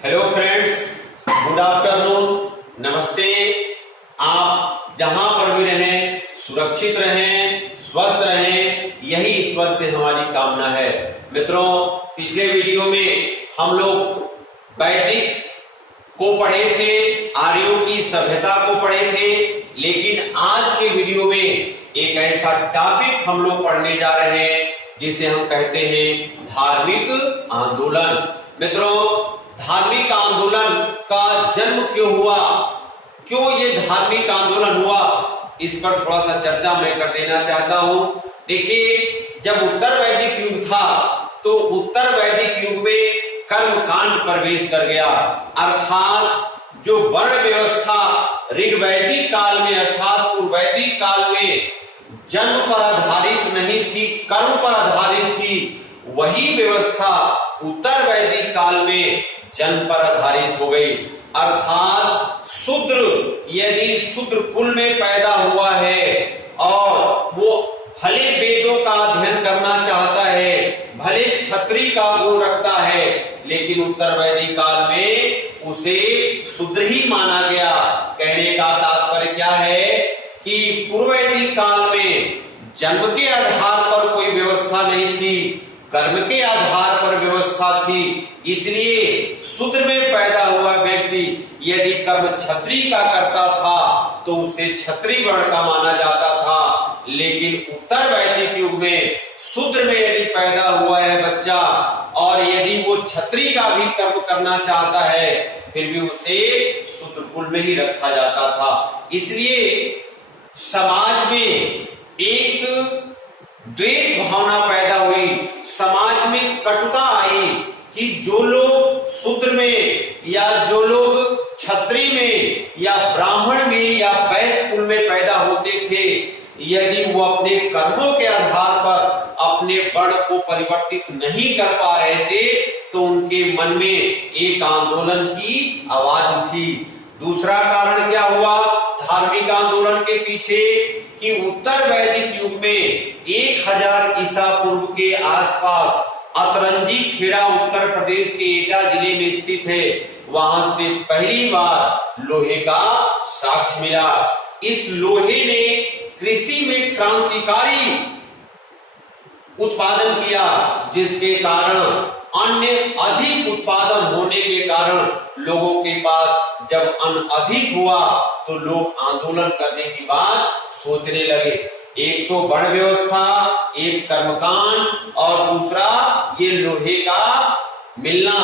Hello friends, good afternoon, नमस्ते। आप जहां पर भी रहें, सुरक्षित रहें, स्वस्थ रहें, यही ईश्वर से हमारी कामना है। मित्रों, पिछले वीडियो में हम लोग वैदिक को पढ़े थे, आर्यों की सभ्यता को पढ़े थे, लेकिन आज के वीडियो में एक ऐसा टॉपिक हम लोग पढ़ने जा रहे हैं जिसे हम कहते हैं धार्मिक आंदोलन। मित्रों, धार्मिक आंदोलन का जन्म क्यों हुआ, क्यों ये धार्मिक आंदोलन हुआ, इस पर थोड़ा सा चर्चा मैं कर देना चाहता हूं। देखिए, जब उत्तर वैदिक युग था तो उत्तर वैदिक युग में कर्मकांड प्रवेश कर गया, अर्थात जो वर्ण व्यवस्था ऋग्वैदिक काल में अर्थात पूर्ववैदिक काल में जन्म पर आधारित नहीं थी, कर्म पर आधारित थी, वही व्यवस्था उत्तर वैदिक काल में जन्म पर आधारित हो गई। अर्थात शूद्र यदि शूद्र कुल में पैदा हुआ है और वो भले वेदों का अध्ययन करना चाहता है, भले क्षत्रिय का गुण रखता है, लेकिन उत्तर वैदिक काल में उसे शूद्र ही माना गया। कहने का तात्पर्य क्या है कि पूर्व वैदिक काल में जन्म के आधार पर कोई व्यवस्था नहीं थी, कर्म के आधार पर व्यवस्था थी। इसलिए शूद्र में पैदा हुआ व्यक्ति यदि कर्म क्षत्रिय का करता था तो उसे क्षत्रिय वर्ण का माना जाता था, लेकिन उत्तर वैदिक युग में शूद्र में यदि पैदा हुआ है बच्चा और यदि वो क्षत्रिय का भी कर्म करना चाहता है, फिर भी उसे शूद्र कुल में ही रखा जाता था। इसलिए समाज में एक द्वेष भावना पैदा हुई, समाज में कटुता आई कि जो लोग शूद्र में या जो लोग क्षत्रिय में या ब्राह्मण में या वैश्य कुल में पैदा होते थे, यदि वो अपने कर्मों के आधार पर अपने वर्ण को परिवर्तित नहीं कर पा रहे थे तो उनके मन में एक आंदोलन की आवाज उठी। दूसरा कारण क्या हुआ धार्मिक आंदोलन के पीछे कि उत्तर वैदिक युग में 1000 ईसा पूर्व के आसपास अतरंजी खेड़ा उत्तर प्रदेश के एटा जिले में स्थित है, वहां से पहली बार लोहे का साक्ष्य मिला। इस लोहे ने कृषि में क्रांतिकारी उत्पादन किया, जिसके कारण अन्य अधिक उत्पादन होने के कारण लोगों के पास जब अन्न अधिक हुआ तो लोग आंदोलन करने की बात सोचने लगे। एक तो वर्ण व्यवस्था, एक कर्मकांड और दूसरा ये लोहे का मिलना,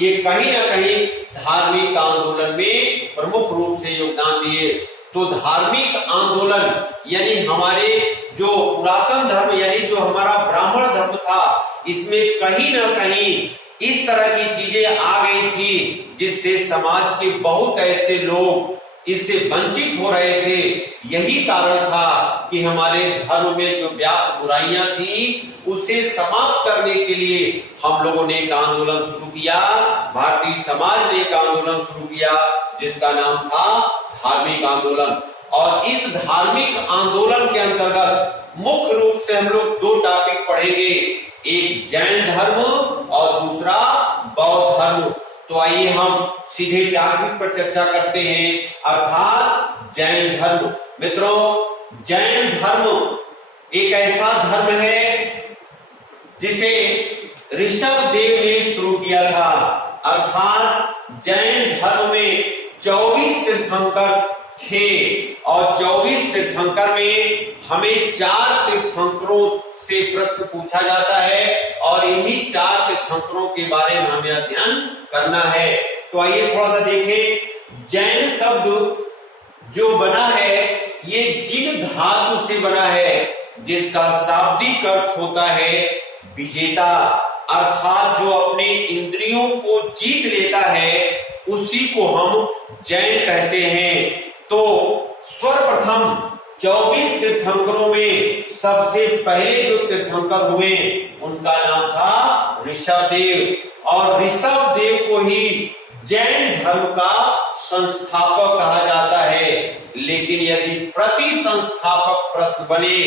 ये कहीं ना कहीं धार्मिक आंदोलन में प्रमुख रूप से योगदान दिए। तो धार्मिक आंदोलन यानी हमारे जो पुरातन धर्म यानी जो हमारा ब्राह्मण धर्म था, इसमें कहीं ना कहीं इस तरह की चीजें आ गई थी जिससे समाज के बहुत ऐसे लोग इससे वंचित हो रहे थे। यही कारण था कि हमारे धर्म में जो व्याप्त बुराइयां थी उसे समाप्त करने के लिए हम लोगों ने एक आंदोलन शुरू किया, भारतीय समाज ने एक आंदोलन शुरू किया जिसका नाम था धार्मिक आंदोलन। और इस धार्मिक आंदोलन के अंतर्गत मुख्य रूप से हम लोग दो टॉपिक पढ़ेंगे, एक जैन धर्म और दूसरा बौद्ध धर्म। तो आइए हम सीधे टॉपिक पर चर्चा करते हैं, अर्थात जैन धर्म। मित्रों, जैन धर्म एक ऐसा धर्म है जिसे ऋषभ देव ने शुरू किया था। अर्थात जैन धर्म में 24 तीर्थंकर थे और 24 तीर्थंकर में हमें 4 तीर्थंकरों से प्रश्न पूछा जाता है और इन्हीं 4 तीर्थंकरों के बारे में हमें अध्ययन करना है। तो आइए थोड़ा सा देखें। जैन शब्द जो बना है ये जिन धातु से बना है, जिसका शाब्दिक अर्थ होता है विजेता, अर्थात जो अपने इंद्रियों को जीत लेता है उसी को हम जैन कहते हैं। तो सर्वप्रथम 24 तीर्थंकरों में सबसे पहले जो तीर्थंकर हुए उनका नाम था ऋषभदेव और ऋषभदेव को ही जैन धर्म का संस्थापक कहा जाता है। लेकिन यदि प्रति संस्थापक प्रश्न बने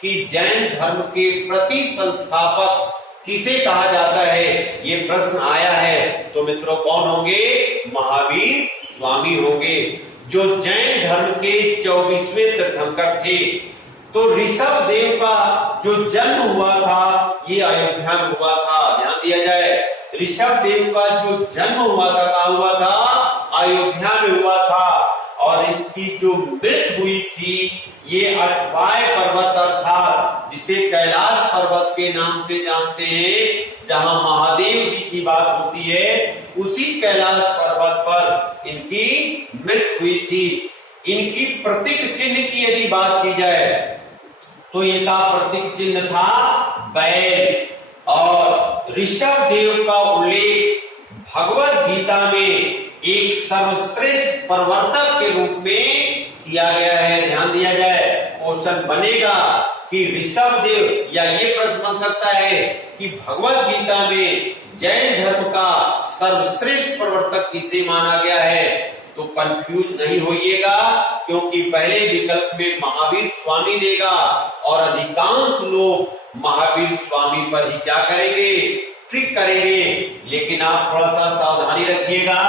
कि जैन धर्म के प्रति संस्थापक किसे कहा जाता है, ये प्रश्न आया है, तो मित्रों कौन होंगे? महावीर स्वामी होंगे, जो जैन धर्म के 24वें तीर्थंकर थे। तो ऋषभ देव का जो जन्म हुआ था ये अयोध्या में हुआ था। ध्यान दिया जाए, ऋषभ देव का जो जन्म हुआ था कहाँ हुआ था? अयोध्या में हुआ था। और इनकी जो मृत्यु हुई थी ये अठवाय पर्वत अर्थात जिसे कैलाश पर्वत के नाम से जानते हैं, जहां महादेव जी की बात होती है, उसी कैलाश पर्वत पर इनकी मृत्यु हुई थी। इनकी प्रतीक चिन्ह की यदि बात की जाए तो इनका प्रतीक चिन्ह था बैल। और ऋषभ देव का उल्लेख भगवत गीता में एक सर्वश्रेष्ठ प्रवर्तक के रूप में किया गया है। ध्यान दिया जाए, क्वेश्चन बनेगा कि ऋषभ देव, या ये प्रश्न बन सकता है कि भगवत गीता में जैन धर्म का सर्वश्रेष्ठ प्रवर्तक किसे माना गया है, तो कंफ्यूज नहीं होइएगा, क्योंकि पहले विकल्प में महावीर स्वामी देगा और अधिकांश लोग महावीर स्वामी पर ही क्या करेंगे? ट्रिक करेंगे। लेकिन आप थोड़ा सा सावधानी रखिएगा,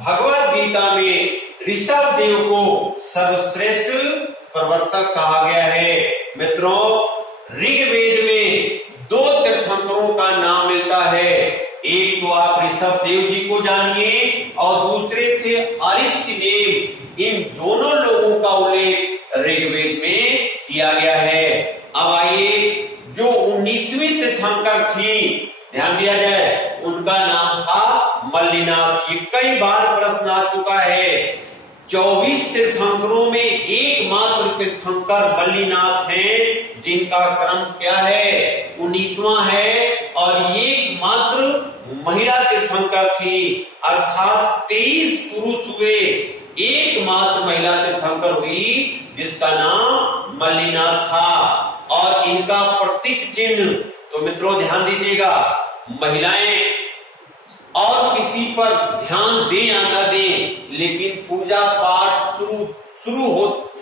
भगवत गीता में ऋषभ देव को सर्वश्रेष्ठ प्रवर्तक कहा गया है। मित्रों, ऋग्वेद में 2 तीर्थंकरों का नाम मिलता है। एक तो आप ऋषभ देव जी को जानिए और दूसरे थे अरिष्टनेम। इन दोनों लोगों का उल्लेख ऋग्वेद में किया गया है। अब आइए, जो 19वीं तीर्थंकर थी, ध्यान दिया जाए, उनका नाम था मल्लिनाथ। ये कई बार प्रश्न आ चुका है। 24 तीर्थंकरों में एकमात्र तीर्थंकर मल्लिनाथ हैं, जिनका क्रम क्या है? 19वां है। और एकमात्र महिला तीर्थंकर थी, अर्थात 23 पुरुष हुए, एकमात्र महिला तीर्थंकर हुई जिसका नाम मल्लिनाथ था। और इनका प्रतीक चिन्ह, तो मित्रों ध्यान दीजिएगा, महिलाएं और किसी पर ध्यान दें या ना दें, लेकिन पूजा पाठ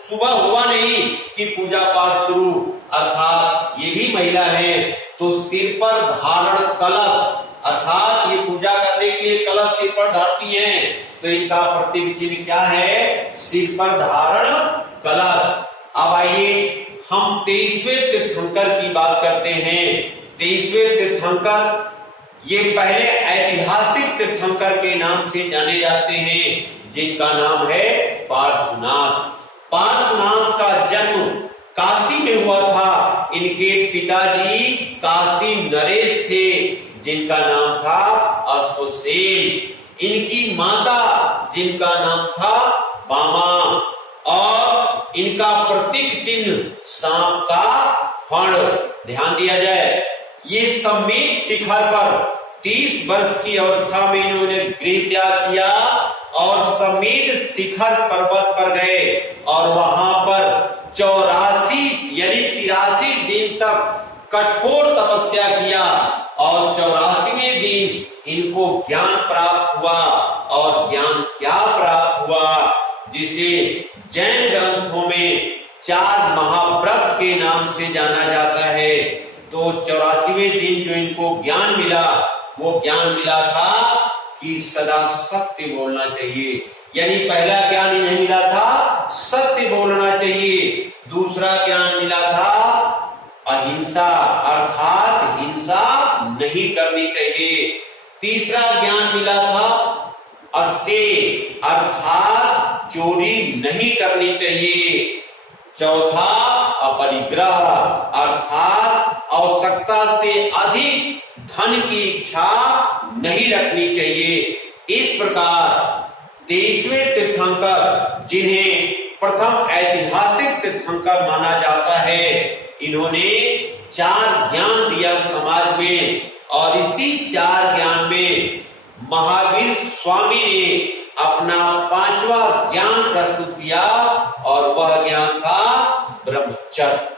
सुबह हुआ नहीं कि पूजा पाठ शुरू, अर्थात ये भी महिला है, तो सिर पर धारण कलश, अर्थात ये पूजा करने के लिए कलश सिर पर धारती हैं, तो इनका प्रतीक चिन्ह क्या है? सिर पर धारण कलश। अब आइए हम 23वें तीर्थंकर की बात करते हैं। 23वें तीर्थंकर ये पहले ऐतिहासिक तीर्थंकर के नाम से जाने जाते हैं, जिनका नाम है पार्श्वनाथ। पार्श्वनाथ का जन्म काशी में हुआ था। इनके पिताजी काशी नरेश थे, जिनका नाम था अश्वसेन। इनकी माता, जिनका नाम था बामा, और इनका प्रतीक चिन्ह सांप का फण। ध्यान दिया जाए, ये समेत शिखर पर 30 वर्ष की अवस्था में इन्होंने गृह त्याग किया और समेत शिखर पर्वत पर गए और वहां पर 84 यानी 83 दिन तक कठोर तपस्या किया और 84वें दिन इनको ज्ञान प्राप्त हुआ। और ज्ञान क्या प्राप्त हुआ? जिसे जैन ग्रंथों में 4 महाव्रत के नाम से जाना जाता है। तो 84वें दिन जो इनको ज्ञान मिला, वो ज्ञान मिला था कि सदा सत्य बोलना चाहिए। यानी पहला ज्ञान ही नहीं मिला था सत्य बोलना चाहिए, दूसरा ज्ञान मिला था अहिंसा, अर्थात हिंसा नहीं करनी चाहिए, तीसरा ज्ञान मिला था अस्तेय, अर्थात चोरी नहीं करनी चाहिए, चौथा अपरिग्रह, अर्थात आवश्यकता से अधिक धन की इच्छा नहीं रखनी चाहिए। इस प्रकार 23वें तीर्थंकर, जिन्हें प्रथम ऐतिहासिक तीर्थंकर माना जाता है, इन्होंने 4 ज्ञान दिया समाज में। और इसी 4 ज्ञान में महावीर स्वामी ने अपना 5वां ज्ञान प्रस्तुत किया और वह ज्ञान था ब्रह्मचर्य।